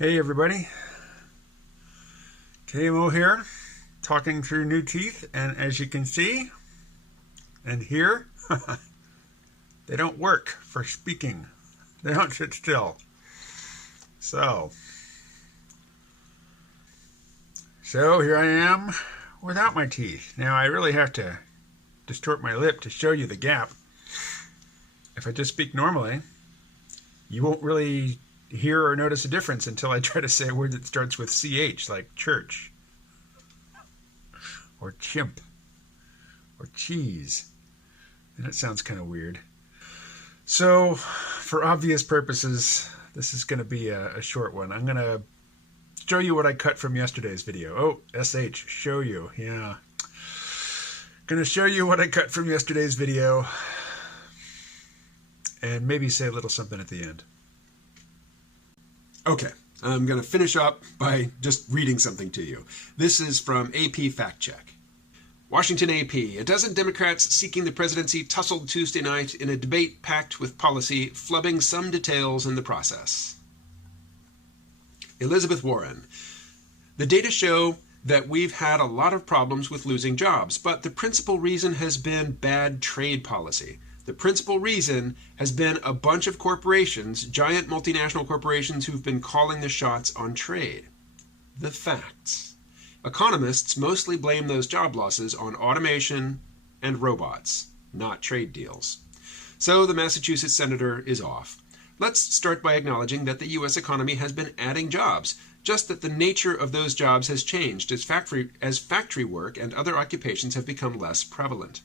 Hey everybody, KMO here, talking through new teeth, and as you can see and hear, they don't work for speaking. They don't sit still. So here I am without my teeth. Now I really have to distort my lip to show you the gap. If I just speak normally, you won't really hear or notice a difference until I try to say a word that starts with CH, like church, or chimp, or cheese. And that sounds kind of weird. So, for obvious purposes, this is going to be a short one. I'm going to show you what I cut from yesterday's video. Oh, SH, show you, yeah. Going to show you what I cut from yesterday's video, and maybe say a little something at the end. Okay, I'm going to finish up by just reading something to you. This is from AP Fact Check. Washington AP. A dozen Democrats seeking the presidency tussled Tuesday night in a debate packed with policy, flubbing some details in the process. Elizabeth Warren. The data show that we've had a lot of problems with losing jobs, but the principal reason has been bad trade policy. The principal reason has been a bunch of corporations, giant multinational corporations who've been calling the shots on trade. The facts. Economists mostly blame those job losses on automation and robots, not trade deals. So the Massachusetts senator is off. Let's start by acknowledging that the U.S. economy has been adding jobs, just that the nature of those jobs has changed as factory work and other occupations have become less prevalent.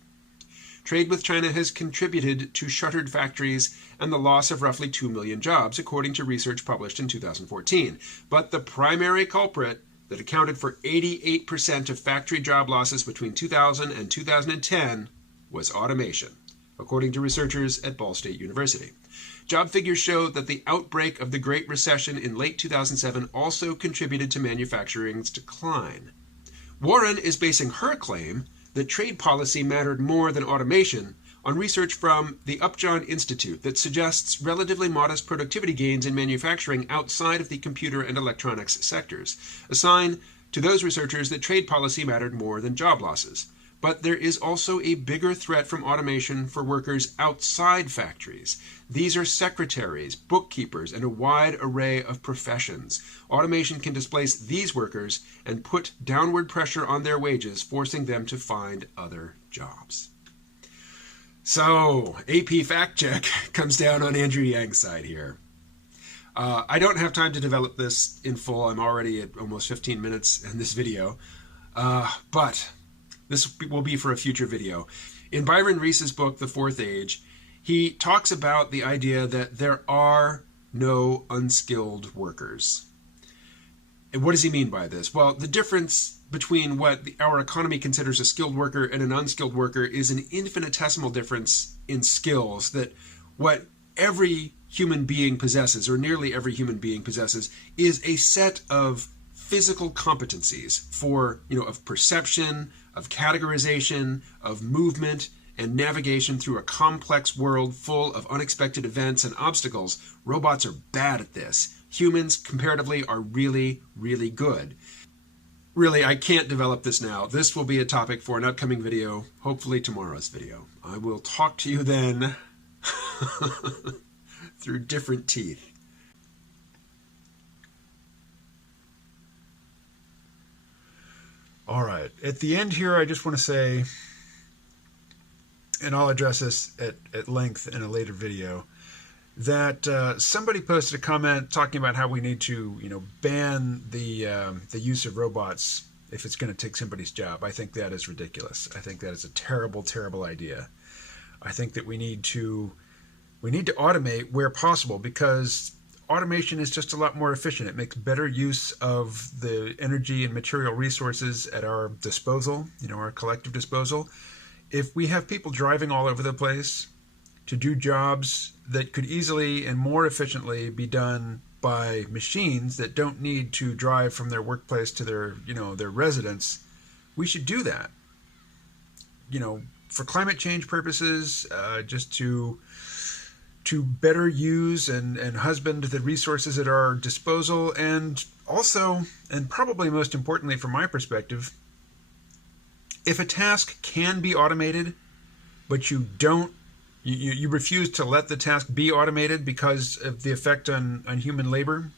Trade with China has contributed to shuttered factories and the loss of roughly 2 million jobs, according to research published in 2014. But the primary culprit that accounted for 88% of factory job losses between 2000 and 2010 was automation, according to researchers at Ball State University. Job figures show that the outbreak of the Great Recession in late 2007 also contributed to manufacturing's decline. Warren is basing her claim that trade policy mattered more than automation on research from the Upjohn Institute that suggests relatively modest productivity gains in manufacturing outside of the computer and electronics sectors, a sign to those researchers that trade policy mattered more than job losses. But there is also a bigger threat from automation for workers outside factories. These are secretaries, bookkeepers, and a wide array of professions. Automation can displace these workers and put downward pressure on their wages, forcing them to find other jobs. So, AP Fact Check comes down on Andrew Yang's side here. I don't have time to develop this in full. I'm already at almost 15 minutes in this video. But this will be for a future video. In Byron Reese's book, The Fourth Age, he talks about the idea that there are no unskilled workers. And what does he mean by this? Well, the difference between what our economy considers a skilled worker and an unskilled worker is an infinitesimal difference in skills, that what every human being possesses, or nearly every human being possesses, is a set of physical competencies of perception, of categorization, of movement, and navigation through a complex world full of unexpected events and obstacles. Robots are bad at this. Humans, comparatively, are really, really good. Really, I can't develop this now. This will be a topic for an upcoming video, hopefully tomorrow's video. I will talk to you then through different teeth. All right, at the end here, I just want to say, and I'll address this at length in a later video, that somebody posted a comment talking about how we need to, ban the use of robots if it's going to take somebody's job. I think that is ridiculous. I think that is a terrible, terrible idea. I think that we need to automate where possible, because automation is just a lot more efficient. It makes better use of the energy and material resources at our disposal, our collective disposal. If we have people driving all over the place to do jobs that could easily and more efficiently be done by machines that don't need to drive from their workplace to their residence, we should do that. For climate change purposes, just to to better use and husband the resources at our disposal, and also, and probably most importantly from my perspective, if a task can be automated, but you refuse to let the task be automated because of the effect on human labor,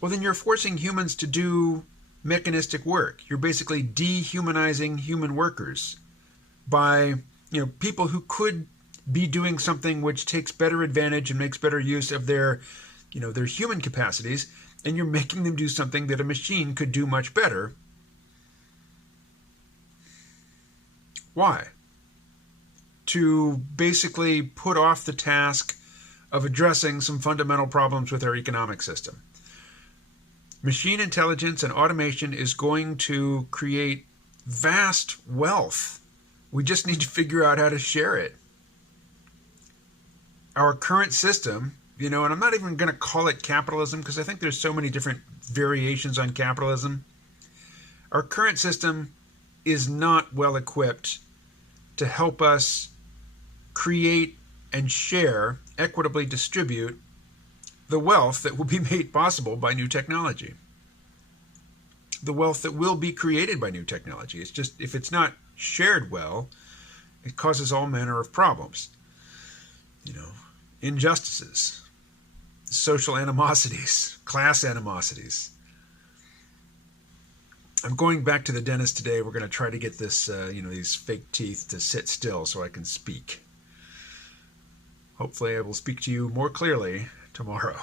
well, then you're forcing humans to do mechanistic work. You're basically dehumanizing human workers by, people who could be doing something which takes better advantage and makes better use of their human capacities, and you're making them do something that a machine could do much better. Why? To basically put off the task of addressing some fundamental problems with our economic system. Machine intelligence and automation is going to create vast wealth. We just need to figure out how to share it. Our current system, and I'm not even going to call it capitalism because I think there's so many different variations on capitalism. Our current system is not well equipped to help us create and share, equitably distribute the wealth that will be made possible by new technology. The wealth that will be created by new technology. It's just, if it's not shared well, it causes all manner of problems. Injustices, social animosities, class animosities. I'm going back to the dentist today. We're going to try to get this, these fake teeth to sit still so I can speak. Hopefully I will speak to you more clearly tomorrow.